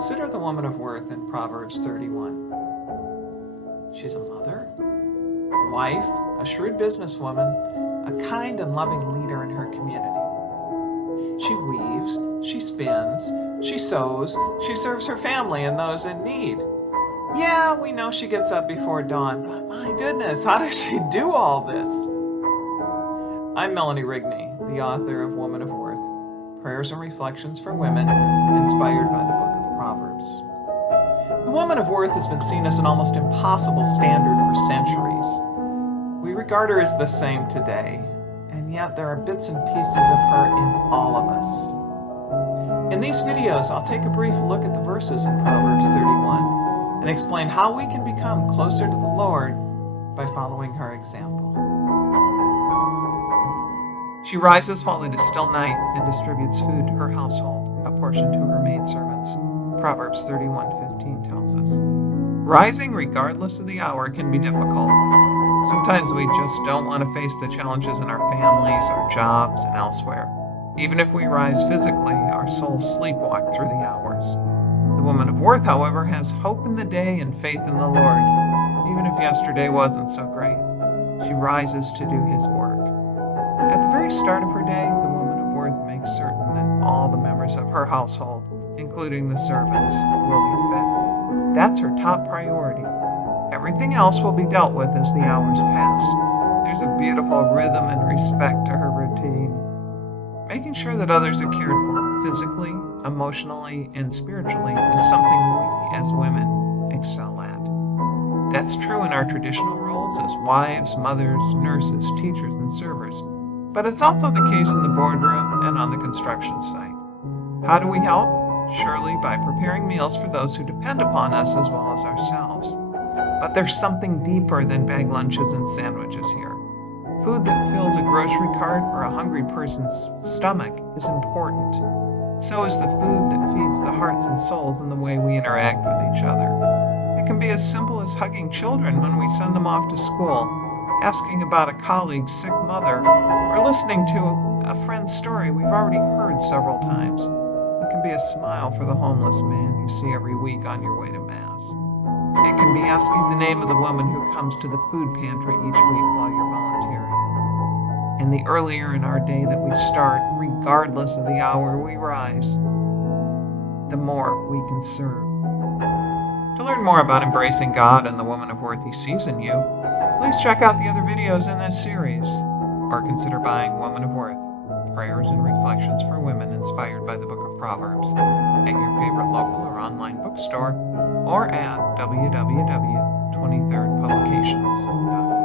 Consider the woman of worth in Proverbs 31. She's a mother, a wife, a shrewd businesswoman, a kind and loving leader in her community. She weaves, she spins, she sews, she serves her family and those in need. Yeah, we know she gets up before dawn, but my goodness, how does she do all this? I'm Melanie Rigney, the author of Woman of Worth, Prayers and Reflections for Women, inspired by the Book of Proverbs. The woman of worth has been seen as an almost impossible standard for centuries. We regard her as the same today, and yet there are bits and pieces of her in all of us. In these videos, I'll take a brief look at the verses in Proverbs 31 and explain how we can become closer to the Lord by following her example. She rises while it is still night and distributes food to her household, a portion to her maidservants. Proverbs 31:15 tells us. Rising regardless of the hour can be difficult. Sometimes we just don't want to face the challenges in our families, our jobs, and elsewhere. Even if we rise physically, our souls sleepwalk through the hours. The woman of worth, however, has hope in the day and faith in the Lord. Even if yesterday wasn't so great, she rises to do His work. At the very start of her day, the woman of worth makes certain that all the members of her household, including the servants, will be fed. That's her top priority. Everything else will be dealt with as the hours pass. There's a beautiful rhythm and respect to her routine. Making sure that others are cared for, physically, emotionally, and spiritually, is something we, as women, excel at. That's true in our traditional roles as wives, mothers, nurses, teachers, and servers. But it's also the case in the boardroom and on the construction site. How do we help? Surely by preparing meals for those who depend upon us as well as ourselves. But there's something deeper than bag lunches and sandwiches here. Food that fills a grocery cart or a hungry person's stomach is important. So is the food that feeds the hearts and souls in the way we interact with each other. It can be as simple as hugging children when we send them off to school, asking about a colleague's sick mother, or listening to a friend's story we've already heard several times. It can be a smile for the homeless man you see every week on your way to Mass. It can be asking the name of the woman who comes to the food pantry each week while you're volunteering. And the earlier in our day that we start, regardless of the hour we rise, the more we can serve. To learn more about embracing God and the woman of worth He sees in you, please check out the other videos in this series, or consider buying Woman of Worth, Prayers and Reflections for Women inspired by the Book of Proverbs at your favorite local or online bookstore, or at www.23rdpublications.com.